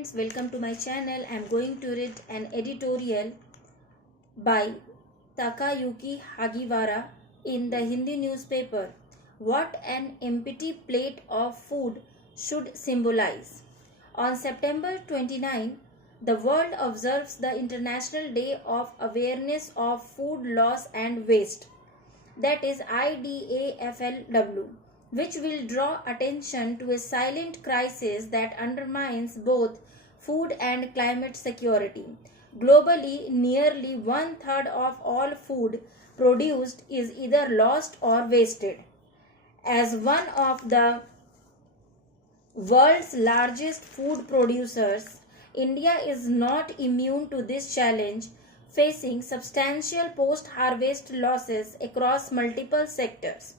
friends, welcome to my channel. I am going to read an editorial by Takayuki Hagiwara in the Hindi newspaper, What an Empty Plate of Food Should Symbolize. On September 29, the world observes the International Day of Awareness of Food Loss and Waste, that is IDAFLW, which will draw attention to a silent crisis that undermines both food and climate security. Globally, nearly one-third of all food produced is either lost or wasted. As one of the world's largest food producers, India is not immune to this challenge, facing substantial post-harvest losses across multiple sectors.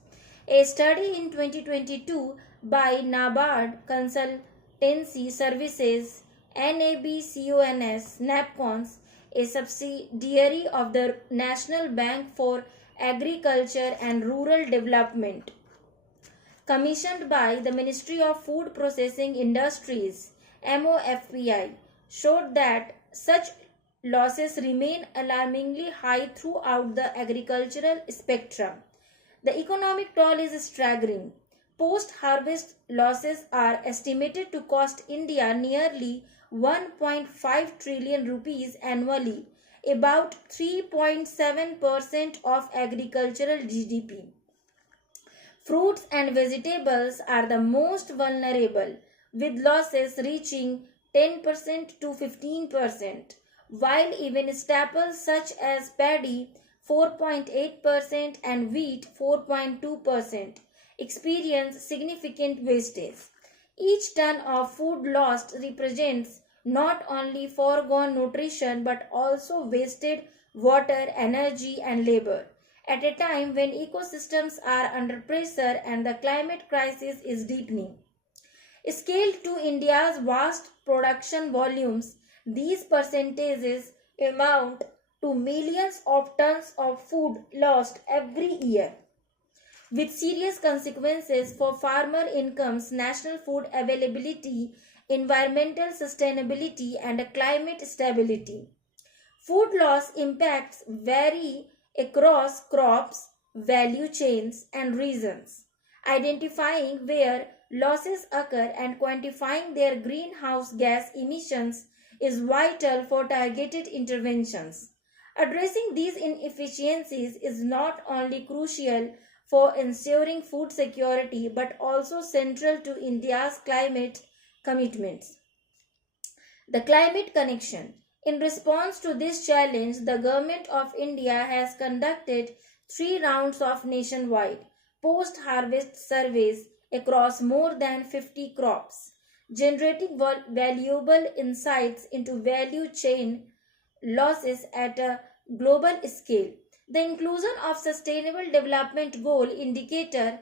A study in 2022 by NABARD Consultancy Services, NABCONS, a subsidiary of the National Bank for Agriculture and Rural Development, commissioned by the Ministry of Food Processing Industries (MOFPI), showed that such losses remain alarmingly high throughout the agricultural spectrum. The economic toll is staggering. Post-harvest losses are estimated to cost India nearly 1.5 trillion rupees annually, about 3.7% of agricultural GDP. Fruits and vegetables are the most vulnerable, with losses reaching 10% to 15%, while even staples such as paddy 4.8% and wheat 4.2% experience significant wastage. Each ton of food lost represents not only foregone nutrition but also wasted water, energy and labor, at a time when ecosystems are under pressure and the climate crisis is deepening. Scaled to India's vast production volumes, these percentages amount to millions of tons of food lost every year, with serious consequences for farmer incomes, national food availability, environmental sustainability, and climate stability. Food loss impacts vary across crops, value chains, and regions. Identifying where losses occur and quantifying their greenhouse gas emissions is vital for targeted interventions. Addressing these inefficiencies is not only crucial for ensuring food security but also central to India's climate commitments. The climate connection. In response to this challenge, the Government of India has conducted 3 rounds of nationwide post-harvest surveys across more than 50 crops, generating valuable insights into value chain losses at a global scale. The inclusion of Sustainable Development Goal Indicator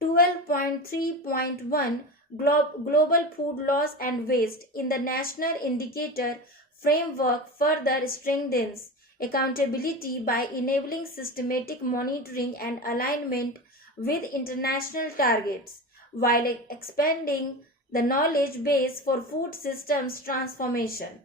12.3.1 Global Food Loss and Waste in the National Indicator Framework further strengthens accountability by enabling systematic monitoring and alignment with international targets, while expanding the knowledge base for food systems transformation.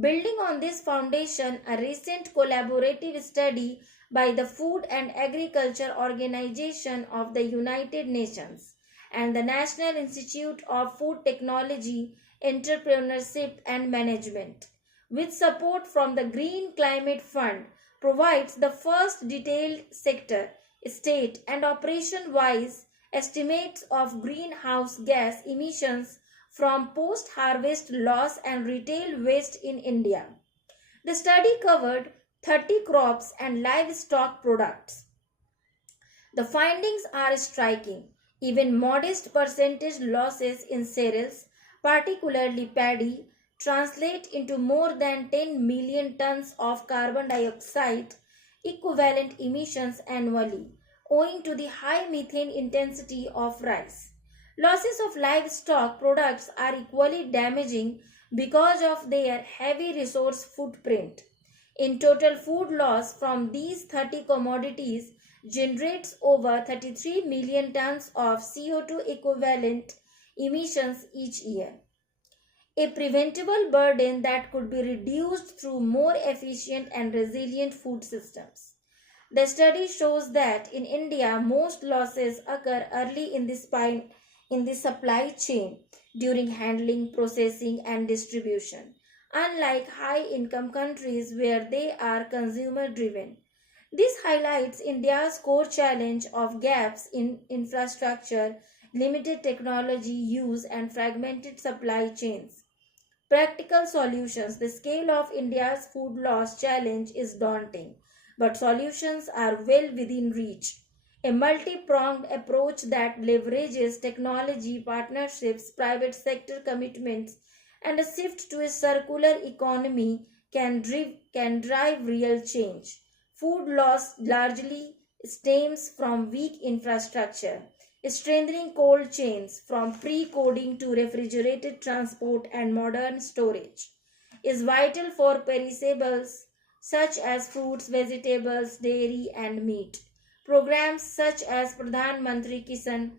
Building on this foundation, a recent collaborative study by the Food and Agriculture Organization of the United Nations and the National Institute of Food Technology, Entrepreneurship and Management, with support from the Green Climate Fund, provides the first detailed sector, state and operation-wise estimates of greenhouse gas emissions from post-harvest loss and retail waste in India. The study covered 30 crops and livestock products. The findings are striking. Even modest percentage losses in cereals, particularly paddy, translate into more than 10 million tons of carbon dioxide equivalent emissions annually, owing to the high methane intensity of rice. Losses of livestock products are equally damaging because of their heavy resource footprint. In total, food loss from these 30 commodities generates over 33 million tons of CO2 equivalent emissions each year. a preventable burden that could be reduced through more efficient and resilient food systems. The study shows that in India, most losses occur early in the supply chain during handling, processing, and distribution, unlike high income countries where they are consumer driven. This highlights India's core challenge of gaps in infrastructure, limited technology use, and fragmented supply chains. Practical solutions. The scale of India's food loss challenge is daunting, but solutions are well within reach. A multi pronged approach that leverages technology, partnerships, private sector commitments, and a shift to a circular economy can drive real change. Food loss largely stems from weak infrastructure. Strengthening cold chains from pre-coding to refrigerated transport and modern storage is vital for perishables such as fruits, vegetables, dairy, and meat. Programs such as Pradhan Mantri Kisan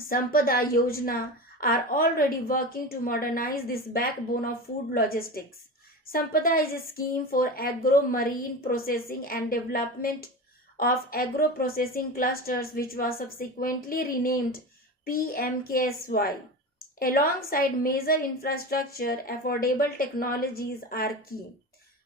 Sampada Yojana are already working to modernize this backbone of food logistics. Sampada is a scheme for agro-marine processing and development of agro-processing clusters, which was subsequently renamed PMKSY. Alongside major infrastructure, affordable technologies are key.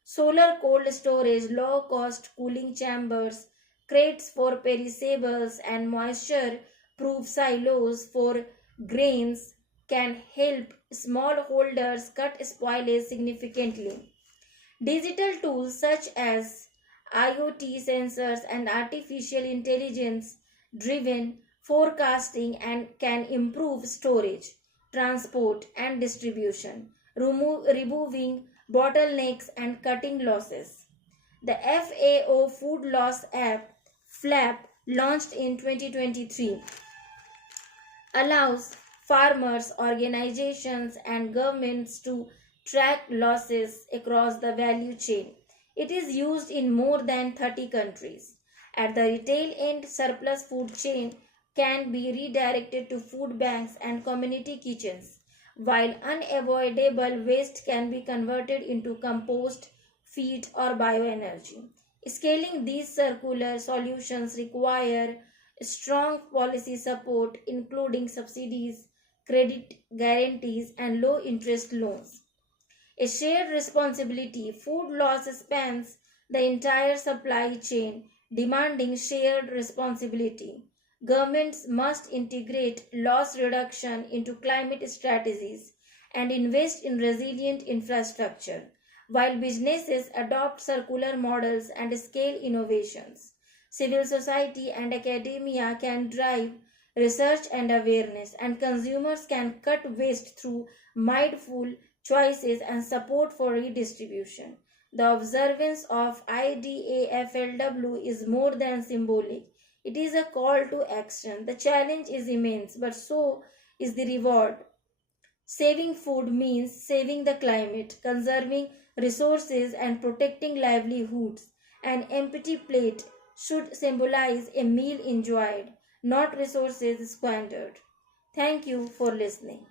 Solar cold storage, low cost cooling chambers, crates for perishables, and moisture proof silos for grains can help smallholders cut spoilage significantly. Digital tools such as IoT sensors and artificial intelligence driven forecasting and can improve storage, transport, and distribution, removing bottlenecks and cutting losses. The FAO Food Loss App FLAP launched in 2023 allows farmers, organizations, and governments to track losses across the value chain. It is used in more than 30 countries. At the retail end, surplus food chain can be redirected to food banks and community kitchens, while unavoidable waste can be converted into compost, feed, or bioenergy. Scaling these circular solutions require strong policy support, including subsidies, credit guarantees, and low interest loans. A shared responsibility. Food loss spans the entire supply chain, demanding shared responsibility. Governments must integrate loss reduction into climate strategies and invest in resilient infrastructure, while businesses adopt circular models and scale innovations. Civil society and academia can drive research and awareness, and consumers can cut waste through mindful choices and support for redistribution. The observance of IDAFLW is more than symbolic. It is a call to action. The challenge is immense, but so is the reward. Saving food means saving the climate, conserving resources, and protecting livelihoods. An empty plate should symbolize a meal enjoyed, not resources squandered. Thank you for listening.